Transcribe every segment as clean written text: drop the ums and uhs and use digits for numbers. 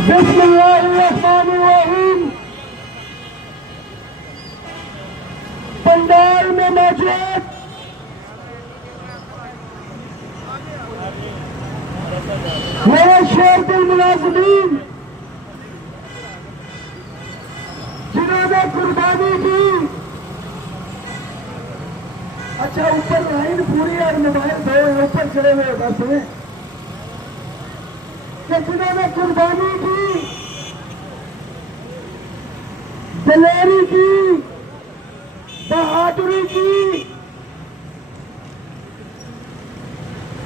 बिस्मिल्लाहिर्रहमानिर्रहीम। पंडाल में मौजूद मेरे शेर दिल मुलाजिमीन, जिन्होंने कुर्बानी की। अच्छा, ऊपर लाइन पूरी और मोबाइल दो ऊपर चले हुए बस में, कि जिन्होंने कुर्बानी की, दिलेरी की, बहादुरी की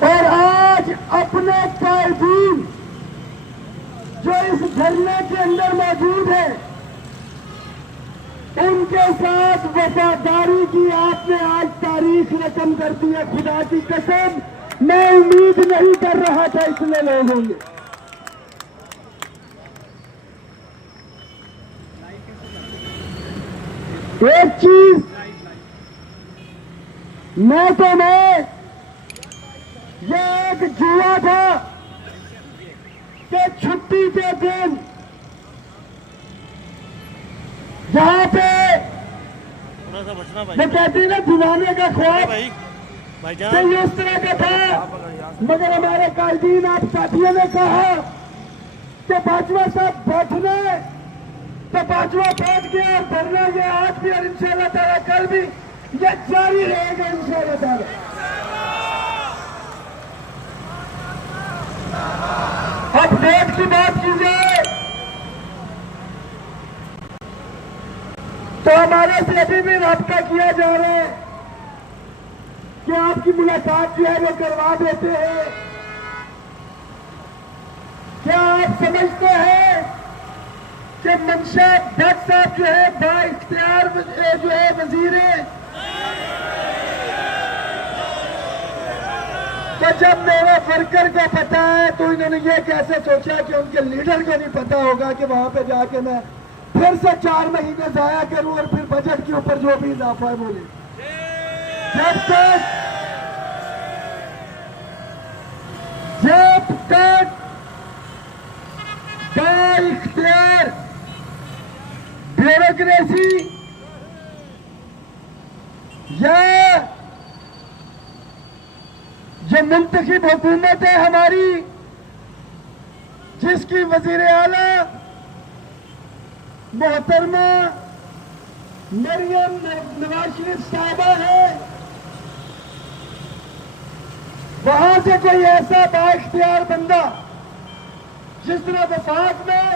और आज अपने कायदीन जो इस धरने के अंदर मौजूद है उनके साथ वफादारी की आपने आज तारीख रकम कर दी है। खुदा की कसम, मैं उम्मीद नहीं कर रहा था इतने लोग होंगे। एक चीज मैं ये एक जुआ था कि छुट्टी के दिन जहां पे मैं कहती ना दीवाने का ख्वाब तो ये उस तरह का था, मगर हमारे कायदीन आप साथियों ने कहा कि बाजवा साहब बैठने, तो बाजवा बैठ गया और धरना ये आज भी और इंशाअल्लाह ताला कल भी ये जारी रहेगा इंशाअल्लाह ताला। अब डेट की बात की जाए तो हमारे से अभी भी राब्ता किया जा रहा है कि आपकी मुलाकात जो है वो करवा देते हैं। क्या आप समझते हैं कि मंशा भट्ट साहब जो है बाइख्तियार जो है वजीर है, तो जब मेरे वर्कर को पता है तो इन्होंने ये कैसे सोचा कि उनके लीडर को नहीं पता होगा कि वहां पे जाके मैं फिर से 4 महीने जाया करूं और फिर बजट के ऊपर जो भी इजाफा है बोले। जब तक बाइख्तियार ब्यूरोक्रेसी या जो मुंतखब हुकूमत है हमारी, जिसकी वजीर आला मोहतरमा मरियम नवाज शरीफ साहबा है, वहां से कोई ऐसा बाइख्तियार बंदा जिस तरह वफाक में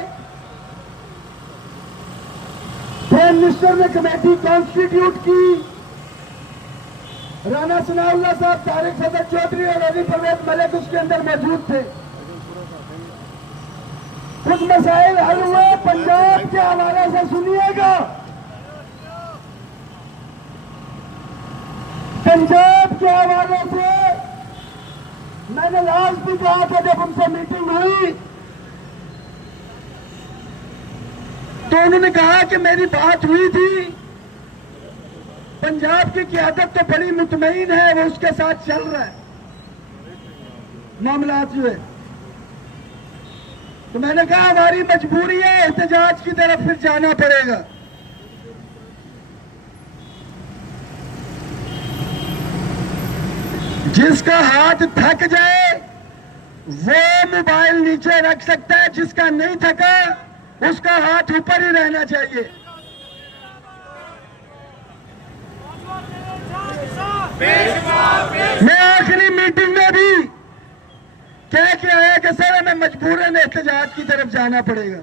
प्राइम मिनिस्टर ने कमेटी कॉन्स्टिट्यूट की, राना सनाउल्लाह साहब, तारिक सदर चौधरी और अली परवेज मलिक उसके अंदर मौजूद थे। कुछ मसाइल हल हुए पंजाब के हवाले से सुनिएगा। पंजाब के हवाले से मैंने लास्ट भी कहा था जब उनसे मीटिंग हुई तो उन्होंने कहा कि मेरी बात हुई थी, पंजाब की क़यादत तो बड़ी मुतमईन है, वो उसके साथ चल रहा है मामला जो है। तो मैंने कहा हमारी मजबूरी है, एहतजाज की तरफ फिर जाना पड़ेगा। जिसका हाथ थक जाए वो मोबाइल नीचे रख सकता है, जिसका नहीं थका उसका हाथ ऊपर ही रहना चाहिए। मैं आखिरी मीटिंग में भी कह के आया कि सर हमें मजबूरन एहतजाज की तरफ जाना पड़ेगा।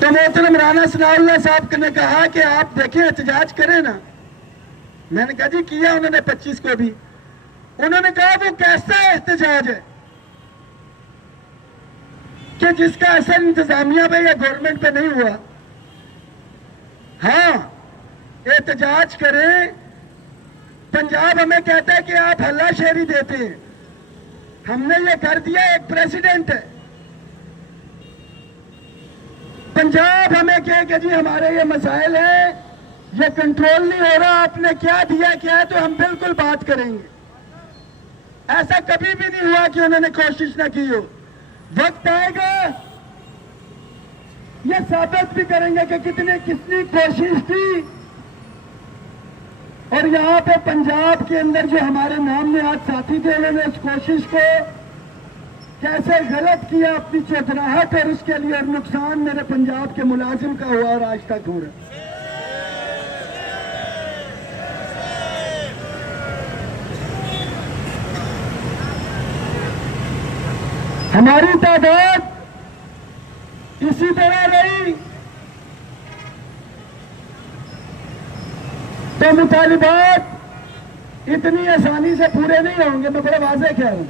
तो मोहतरम राना सनाउल्लाह साहब ने कहा कि आप देखिए एहतजाज करें ना। मैंने कहा जी किया उन्होंने 25 को भी। उन्होंने कहा वो कैसा एहतजाज है कि जिसका असर इंतजामिया पे या गवर्नमेंट पे नहीं हुआ। हाँ, एहतजाज करें। पंजाब हमें कहता है कि आप हल्लाशेरी देते हैं, हमने ये कर दिया, एक प्रेसिडेंट है। पंजाब हमें कहे कि जी हमारे ये मसाइल है, ये कंट्रोल नहीं हो रहा, आपने क्या दिया क्या है, तो हम बिल्कुल बात करेंगे। ऐसा कभी भी नहीं हुआ कि उन्होंने कोशिश ना की हो। वक्त आएगा ये साबित भी करेंगे कि कितनी कोशिश थी। और यहाँ पे पंजाब के अंदर जो हमारे नाम में आज साथी थे, उन्होंने उस कोशिश को कैसे गलत किया अपनी चौधराहट, और उसके लिए नुकसान मेरे पंजाब के मुलाजिम का हुआ और आज तक हो रहा है। हमारी तादाद इसी तरह रही तो मुतालिबात इतनी आसानी से पूरे नहीं होंगे। मैं बड़ा वाज़ेह कह रहा हूं।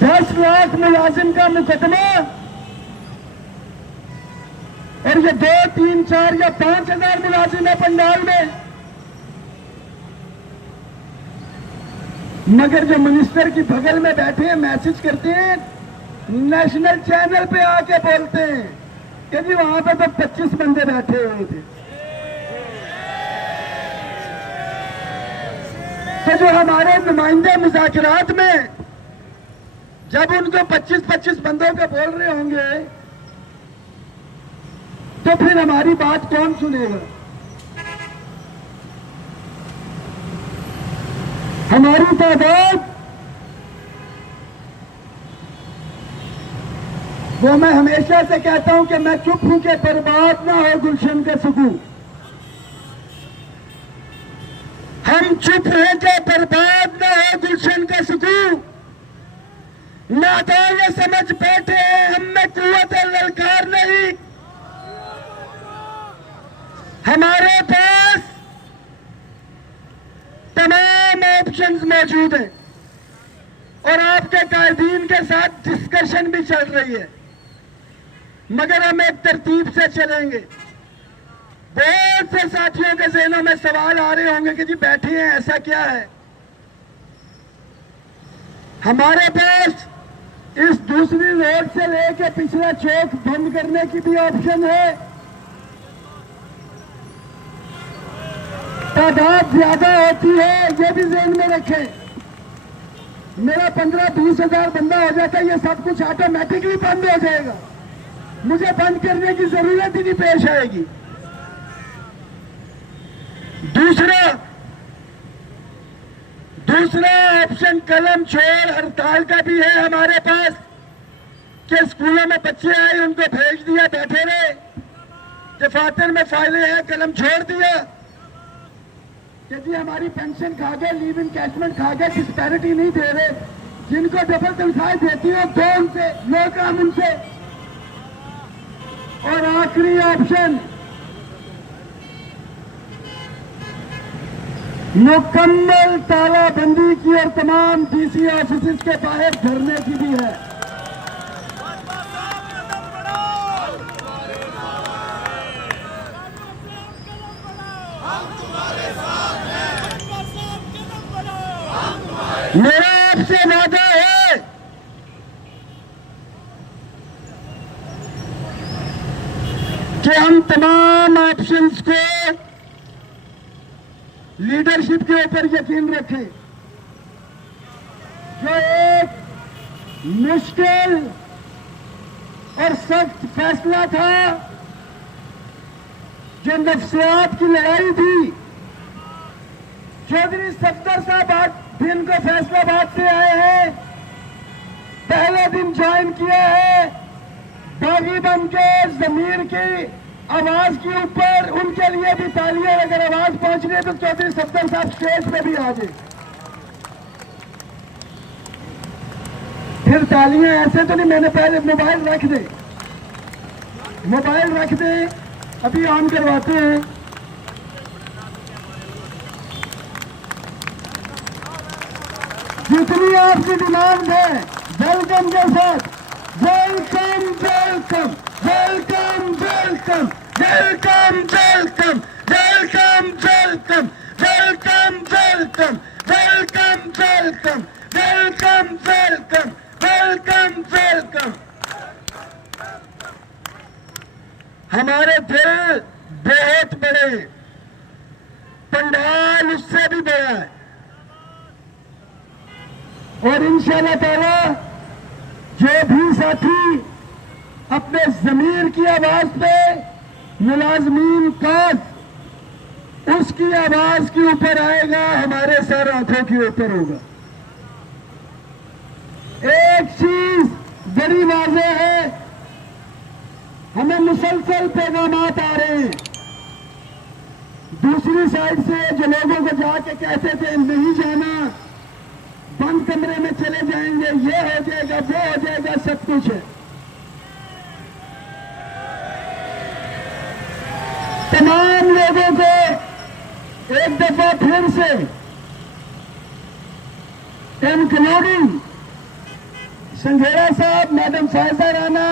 10 लाख मुलाजिम का मुकदमा और ये 2, 3, 4 या 5 हजार मुलाजिम है पंडाल में, मगर जो मिनिस्टर की बगल में बैठे हैं मैसेज करते हैं, नेशनल चैनल पे आके बोलते हैं कि जी वहां पे तो 25 बंदे बैठे हुए थे। तो जो हमारे नुमाइंदे मुज़ाकरात में जब उनको 25-25 बंदों का बोल रहे होंगे तो फिर हमारी बात कौन सुनेगा? हमारी तादाद वो मैं हमेशा से कहता हूं कि मैं चुप हूं कि बर्बाद ना हो गुलशन का सुकून। हम चुप हैं कि बर्बाद ना हो गुलशन का सुकून। नादान ये समझ बैठे हैं हम में कुव्वत ललकार नहीं। हमारे पास तमाम ऑप्शंस मौजूद हैं और आपके कायदीन के साथ डिस्कशन भी चल रही है, मगर हम एक तरतीब से चलेंगे। बहुत से साथियों के ज़हनों में सवाल आ रहे होंगे कि जी बैठे हैं ऐसा क्या है। हमारे पास इस दूसरी रोड से लेकर पिछला चौक बंद करने की भी ऑप्शन है। तादाद ज्यादा होती है ये भी ज़हन में रखें। मेरा 15-20 हजार बंदा हो जाता है, ये सब कुछ ऑटोमेटिकली बंद हो जाएगा, मुझे बंद करने की जरूरत ही नहीं पेश आएगी। दूसरा ऑप्शन कलम छोड़ हड़ताल का भी है हमारे पास कि स्कूलों में बच्चे आए उनको भेज दिया, बैठे रहे, दफातर में फाइलें हैं, कलम छोड़ दिया कि जी हमारी पेंशन खा गए, लीव इनकैशमेंट खा गए, डिस्पैरिटी नहीं दे रहे, जिनको डबल तनख्वाह देती हो दो उनसे, लो काम उनसे। और आखिरी ऑप्शन मुकम्मल तालाबंदी की और तमाम डीसी ऑफिस के बाहर धरने की भी है। मेरा आपसे वादा है कि हम तमाम ऑप्शंस को लीडरशिप के ऊपर यकीन रखें। जो एक मुश्किल और सख्त फैसला था, जो नफ्सियात की लड़ाई थी, चौधरी सफदर साहब आज दिन को फैसलाबाद से आए हैं, पहले दिन ज्वाइन किया है, बागी बन के जमीर की आवाज के ऊपर उनके लिए भी तालियां। अगर आवाज पहुंच रही है तो चौधरी सफदर साहब स्टेज पे भी आ जाए। फिर तालियां ऐसे तो नहीं, मैंने पहले मोबाइल रख दे, मोबाइल रख दे, अभी ऑन करवाते हैं। जितनी आपकी डिमांड है वेलकम के साथ, welcome welcome welcome welcome welcome welcome welcome welcome welcome welcome welcome welcome welcome welcome welcome welcome. हमारे दिल बहुत बड़े, पंडाल उससे भी बड़ा है। और इंशाअल्लाह ताला जो भी साथी अपने ज़मीर की आवाज पे मुलाजमीन काज उसकी आवाज के ऊपर आएगा, हमारे सर आंखों के ऊपर होगा। एक चीज बड़ी वाज़ेह है, हमें मुसलसल पैगामात आ रहे हैं दूसरी साइड से, जो लोगों को जाके कहते थे नहीं जाना, बंद कमरे में चले जाएंगे, ये हो जाएगा, वो हो जाएगा, सब कुछ है। तमाम लोगों को एक दफा फिर से इंक्लूडिंग संघेड़ा साहब, मैडम फायजा राना,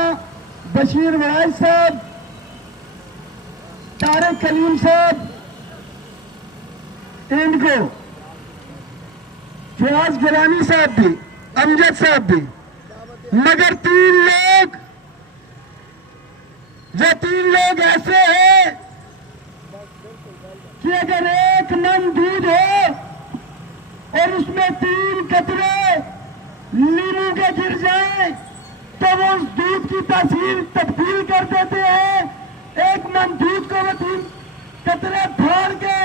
बशीर वराज साहब, तारिक कलीम साहब, इनको फवाज गिलानी साहब भी, अमजद साहब भी, मगर तीन लोग ऐसे हैं कि अगर एक मन दूध हो और उसमें 3 कतरे नींबू के गिर जाए तो वो उस दूध की तासीर तब्दील कर देते हैं। एक मन दूध को वो 3 कतरे फाड़ के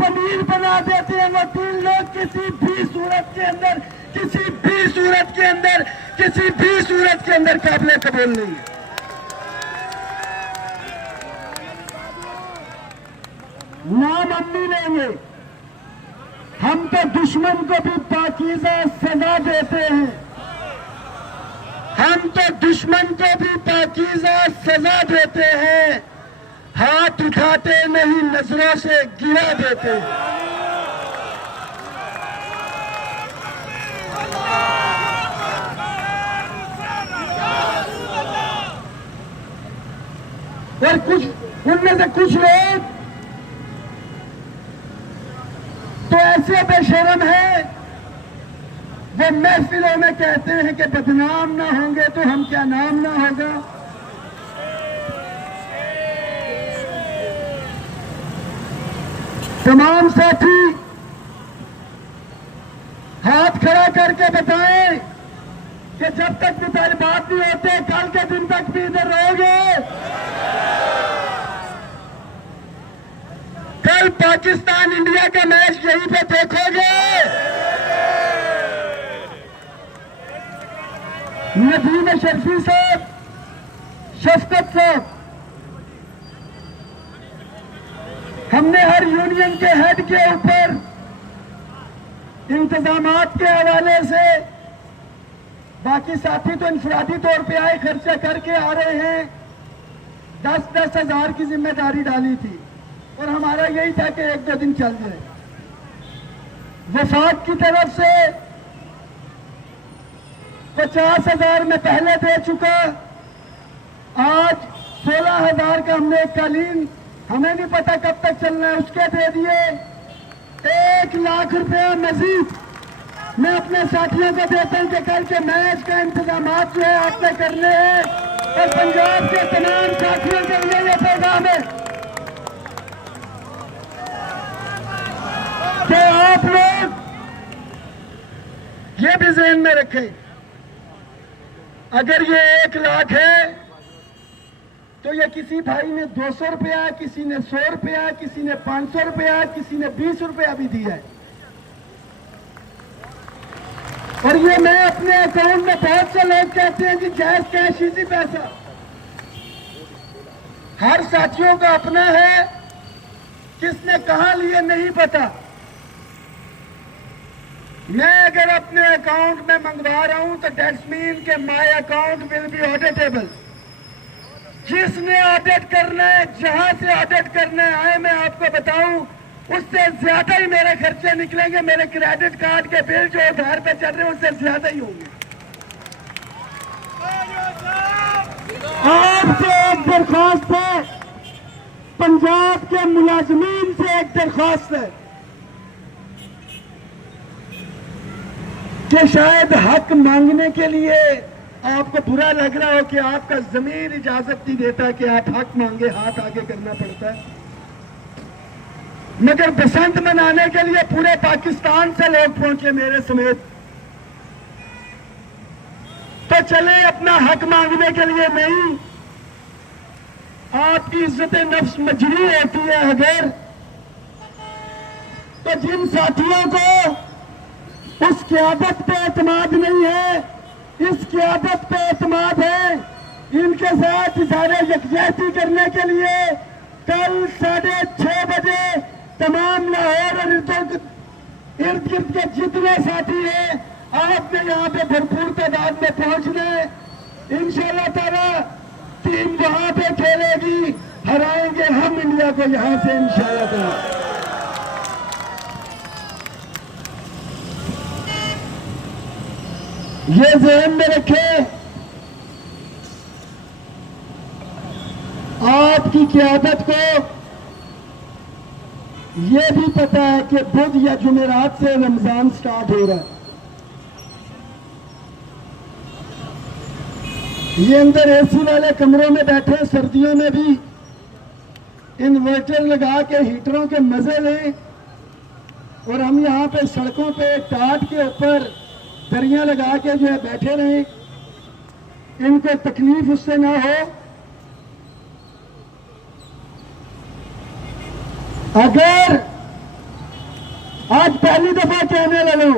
पनीर बना देते हैं। वो 3 लोग किसी भी सूरत के अंदर काबिल कबूल नहीं है। नाम हम नहीं लेंगे, हम तो दुश्मन को भी पाकीज़ा सजा देते हैं, हम तो दुश्मन को भी पाकीज़ा सजा देते हैं, हाथ उठाते नहीं नजरों से गिरा देते हैं। और कुछ उनमें से कुछ लोग तो ऐसे बेशरम है, वो महफिलों में कहते हैं कि बदनाम ना होंगे तो हम क्या नाम ना होगा। तमाम साथी हाथ खड़ा करके बताएं कि जब तक मुतालबात नहीं होते कल के दिन तक भी इधर रहोगे। कल पाकिस्तान इंडिया का मैच यहीं पे देखोगे। नदीम शर्फी साहब, शफकत साहब, हमने हर यूनियन के हेड के ऊपर इंतजामात के हवाले से, बाकी साथी तो इंफरादी तौर पे आए खर्चा करके आ रहे हैं, 10-10 हजार की जिम्मेदारी डाली थी और हमारा यही था कि 1-2 दिन चल जाए। वफाक की तरफ से 50,000 में पहले दे चुका, आज 16,000 का हमने एक कालीन, हमें नहीं पता कब तक चलना है, उसके दे दिए। 1 लाख रुपया मजीद मैं अपने साथियों को देता हूं कि कल के मैच का इंतजाम जो है आपने करने हैं। और पंजाब के तमाम साथियों के लिए यह पैगाम है कि आप लोग ये भी ज़हन में रखें, अगर ये 1 लाख है तो ये किसी भाई ने 200 रुपया, किसी ने 100 रुपया, किसी ने 500 रुपया, किसी ने 20 रुपया भी दिया है। और ये मैं अपने अकाउंट में, बहुत से लोग कहते हैं कि जैस कैश इजी पैसा, हर साथियों का अपना है, किसने कहां लिए नहीं पता। मैं अगर अपने अकाउंट में मंगवा रहा हूं तो दैट्स मीन के my account will be auditable. जिसने ऑडिट करना है, जहां से ऑडिट करने आए, मैं आपको बताऊं उससे ज्यादा ही मेरे खर्चे निकलेंगे। मेरे क्रेडिट कार्ड के बिल जो उधार पे चल रहे हैं उससे ज्यादा ही होंगे। आपसे एक दरख्वास्त है, पंजाब के मुलाजमीन से एक दरख्वास्त है कि शायद हक मांगने के लिए आपको बुरा लग रहा हो कि आपका ज़मीर इजाजत नहीं देता कि आप हक मांगे, हाथ आगे करना पड़ता है, मगर बसंत मनाने के लिए पूरे पाकिस्तान से लोग पहुंचे मेरे समेत। तो चले अपना हक मांगने के लिए नहीं, आपकी इज्जत नफ्स मजबूर होती है अगर, तो जिन साथियों को उस क़यादत पे एतमाद नहीं है, इस क़यादत पे एतमाद है, इनके साथ इज़हार यकजहती करने के लिए कल 6:30 बजे तमाम लाहौर और इर्द गिर्द के जितने साथी हैं, आपने यहाँ पे भरपूर तादाद में पहुंचना है। इंशाअल्लाह ताला टीम वहां पे खेलेगी, हराएंगे हम इंडिया को यहां से इंशाअल्लाह ताला। ये ज़हन में रखें, आपकी क़यादत को ये भी पता है कि बुध या जुमेरात से रमजान स्टार्ट हो रहा है। ये अंदर एसी वाले कमरों में बैठे सर्दियों में भी इन्वर्टर लगा के हीटरों के मजे लें, और हम यहाँ पे सड़कों पे टाट के ऊपर दरियां लगा के जो है बैठे रहें, इनको तकलीफ उससे ना हो। अगर आज पहली दफा कहने लगा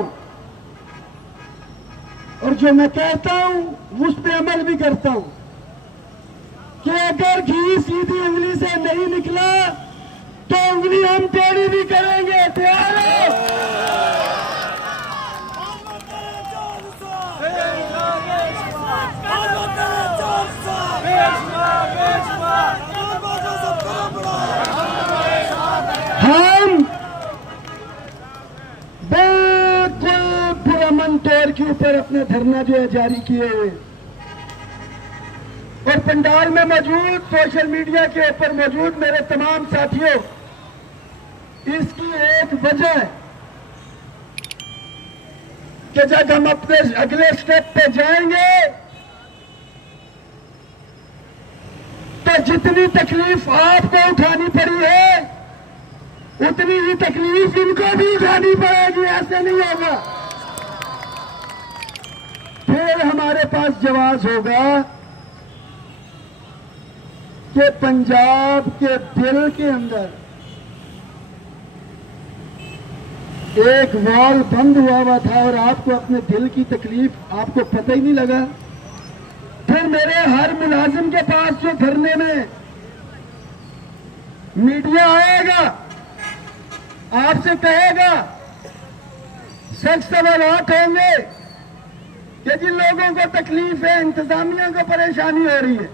और जो मैं कहता हूं उस पर अमल भी करता हूं कि अगर घी सीधी उंगली से नहीं निकला तो उंगली हम टेढ़ी भी करेंगे। तैयार हो? हम बिल्कुल पुरअमन तौर के ऊपर अपना धरना जो है जारी किए हुए, और पंडाल में मौजूद, सोशल मीडिया के ऊपर मौजूद मेरे तमाम साथियों, इसकी एक वजह है कि जब हम अपने अगले स्टेप पे जाएंगे तो जितनी तकलीफ आपको उठानी पड़ी है उतनी ही तकलीफ इनको भी उठानी पड़ेगी। ऐसे नहीं होगा। फिर हमारे पास जवाब होगा कि पंजाब के दिल के अंदर एक वॉल बंद हुआ था और आपको अपने दिल की तकलीफ आपको पता ही नहीं लगा। फिर मेरे हर मुलाजिम के पास जो धरने में मीडिया आएगा, आपसे कहेगा, सख्त सवालात होंगे कि जिन लोगों को तकलीफ है, इंतजामिया को परेशानी हो रही है,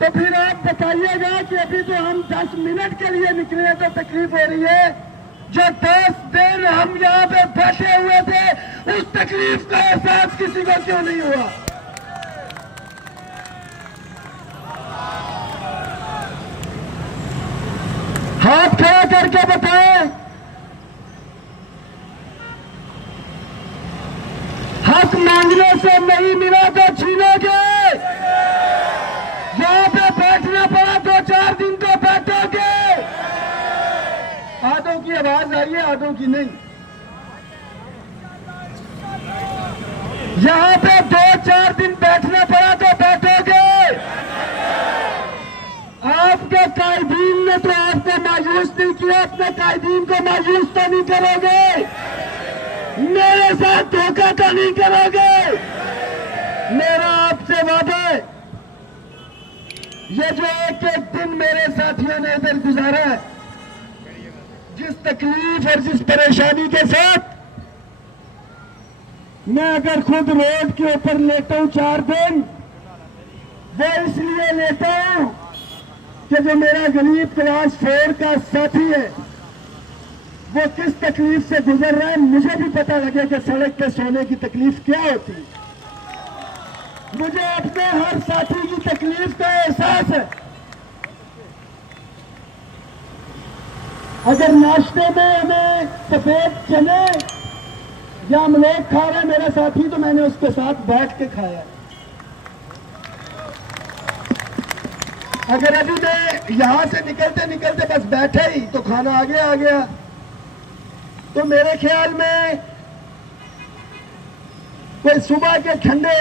तो फिर आप बताइएगा कि अभी तो हम 10 मिनट के लिए निकले तो तकलीफ हो रही है, जो 10 दिन हम यहाँ पे बैठे हुए थे उस तकलीफ का एहसास किसी को क्यों नहीं हुआ? हाथ खड़ा करके बताएं, हक मांगने से नहीं मिला तो छीनोगे। यहाँ पे बैठना पड़ा 2-4 दिन तो बैठोगे। आधों की आवाज आई है, आधों की नहीं। यहाँ पे 2-4 दिन बैठना पड़ा तो बैठोगे। आपके कायदीन ने तो आपको मायूस नहीं किया, अपने कायदीन को मायूस तो नहीं करोगे, मेरे साथ धोखा तो नहीं करोगे। मेरा आपसे वादा है, ये जो एक दिन मेरे साथियों ने इधर गुजारा है, जिस तकलीफ और जिस परेशानी के साथ, मैं अगर खुद रोड के ऊपर लेटा हूं 4 दिन, वो इसलिए लेटा हूं कि जो मेरा गरीब क्लास 4 का साथी है वो किस तकलीफ से गुजर रहा है, मुझे भी पता लगे कि सड़क पे सोने की तकलीफ क्या होती है। मुझे अपने हर साथी की तकलीफ का एहसास है। अगर नाश्ते में हमें सफेद चने या अमलेट खा रहा है मेरा साथी, तो मैंने उसके साथ बैठ के खाया। अगर अभी मैं यहां से निकलते निकलते बस बैठे ही तो खाना आगे आ गया, तो मेरे ख्याल में कोई सुबह के ठंडे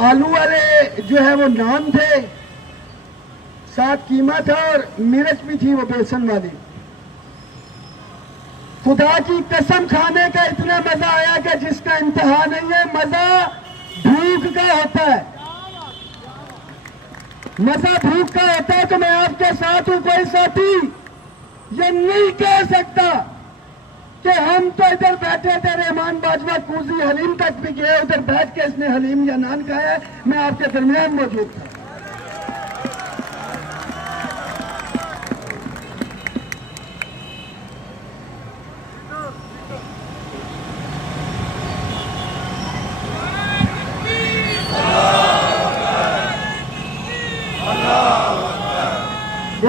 आलू वाले जो है वो नान थे, साथ कीमा था और मिर्च भी थी वो बेसन वाली। खुदा की कसम खाने का इतना मजा आया कि जिसका इंतहा नहीं है। मजा भूख का होता है, मजा भूख का होता है। तो मैं आपके साथ हूं, कोई साथी ये नहीं कह सकता कि हम तो इधर बैठे थे, रहमान बाजवा कूजी हलीम तक भी गए, उधर बैठ के इसने हलीम या नान खाया है, मैं आपके दरमियान मौजूद था।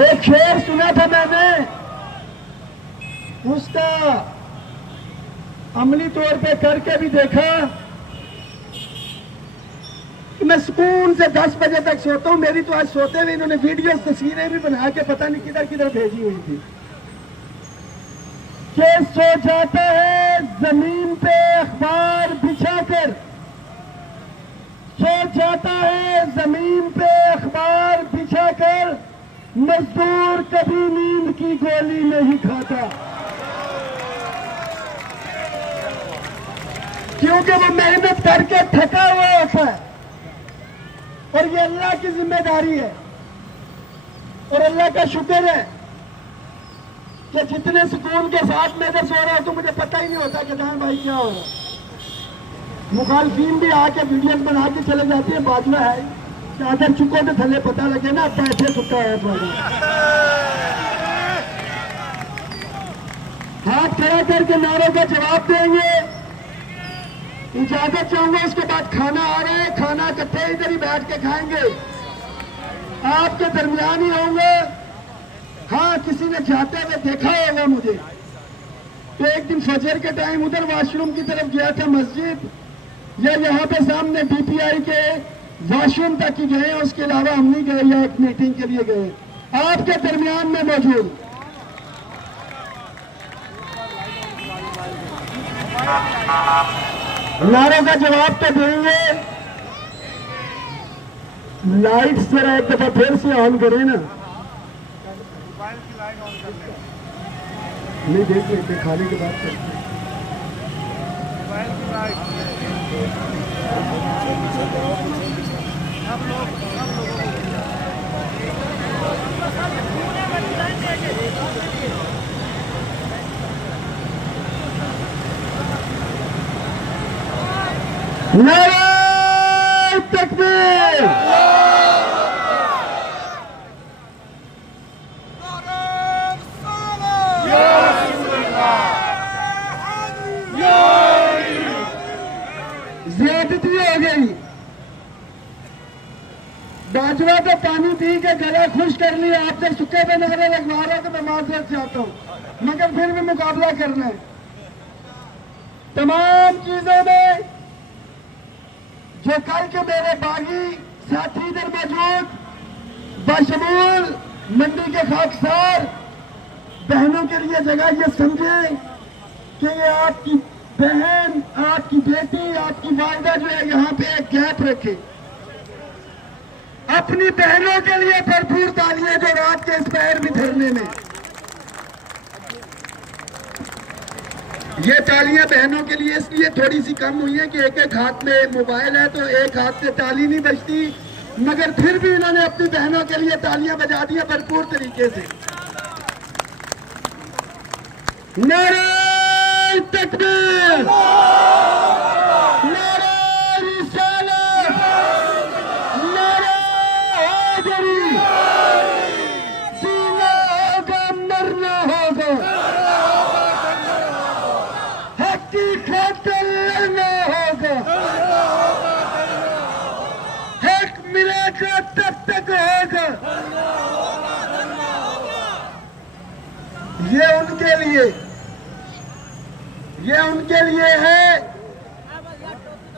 एक शेर सुना था मैंने, उसका अमली तौर पे करके भी देखा कि मैं सुकून से 10 बजे तक सोता हूं। मेरी तो आज सोते हुए इन्होंने वीडियो तस्वीरें भी बना के पता नहीं किधर किधर भेजी हुई थी कि सो जाता है जमीन पे अखबार बिछाकर, सो जाता है जमीन पे अखबार बिछाकर, मजदूर कभी नींद की गोली नहीं खाता, क्योंकि वो मेहनत करके थका हुआ होता है। और ये अल्लाह की जिम्मेदारी है और अल्लाह का शुक्र है कि जितने सुकून के साथ मैं सो रहा हूं तो मुझे पता ही नहीं होता कि जहां भाई क्या हो रहा है। मुखालफीन भी आके वीडियोस बना के चले जाती है, बाजवा है चादर चुको तो थले पता लगे ना बैठे सुखा है। हाथ खड़ा करके नारों का जवाब देंगे, इजाजत चाहूंगा। उसके बाद खाना आ रहा है, खाना इकट्ठे इधर ही बैठ के खाएंगे, आपके दरमियान ही होंगे। हाँ, किसी ने जाते हुए देखा होगा मुझे, तो एक दिन फजर के टाइम उधर वॉशरूम की तरफ गया था मस्जिद, या यहाँ पे सामने बीपीआई के वॉशरूम तक ही गए, उसके अलावा हम नहीं गए, या एक मीटिंग के लिए गए। आपके दरमियान में मौजूद नारों का जवाब तो देंगे। लाइट जरा एक दफा फिर से ऑन करें ना, नहीं देखिए खाने के बाद करते हैं। नारे तकबीर, ज्यादती हो गई। बाजवा तो पानी पी के गला खुश कर लिया, आपसे सूखे पे नारे लगवा रहा तो मैं माजरत चाहता हूं, मगर फिर भी मुकाबला करना है। तमाम चीजों में जो कल के मेरे बागी साथी इधर मौजूद, बशमूल मंडी के खाकसार बहनों के लिए जगह ये समझे कि ये आपकी बहन, आपकी बेटी, आपकी वालिदा जो है यहाँ पे एक गैप रखे। अपनी बहनों के लिए भरपूर तालियां जो रात के इस पैर भी धरने में, ये तालियां बहनों के लिए इसलिए थोड़ी सी कम हुई है कि एक एक हाथ में मोबाइल है तो एक हाथ से ताली नहीं बजती, मगर फिर भी इन्होंने अपनी बहनों के लिए तालियां बजा दी भरपूर तरीके से। नारे तकबीर, नारे रिसालत, नारे हैदरी, जीना होगा मरना होगा, हक की खातिर लड़ना होगा, हक मिलेगा तब तक होगा। ये उनके लिए है।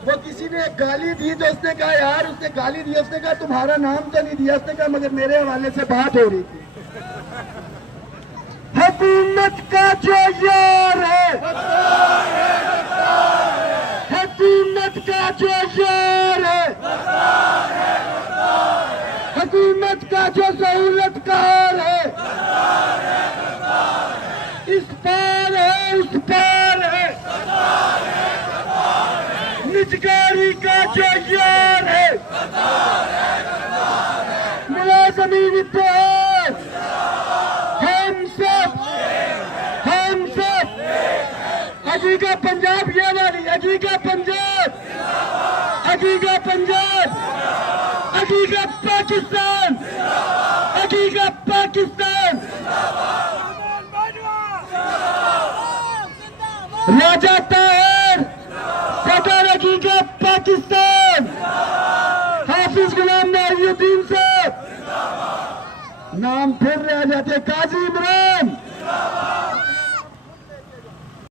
वो किसी ने गाली दी तो उसने कहा, यार उसने गाली दी, उसने कहा तुम्हारा नाम तो नहीं दिया, उसने कहा मगर मेरे हवाले से बात हो रही थी। हुकूमत का जो यार है इस पार है उस पार है, निजकारी का जो यार है, मुलाज़मीन इत्तेहाद, हम सब अगी का पंजाब, ये वाली अगी का पंजाब, अगी का पंजाब, अगी का पाकिस्तान, अगी का पाकिस्तान। राजा ताहिर, सदर अगी का पाकिस्तान, हाफिज गुलाम नाज़िरुद्दीन साहब, नाम फिर रह जाते, काजी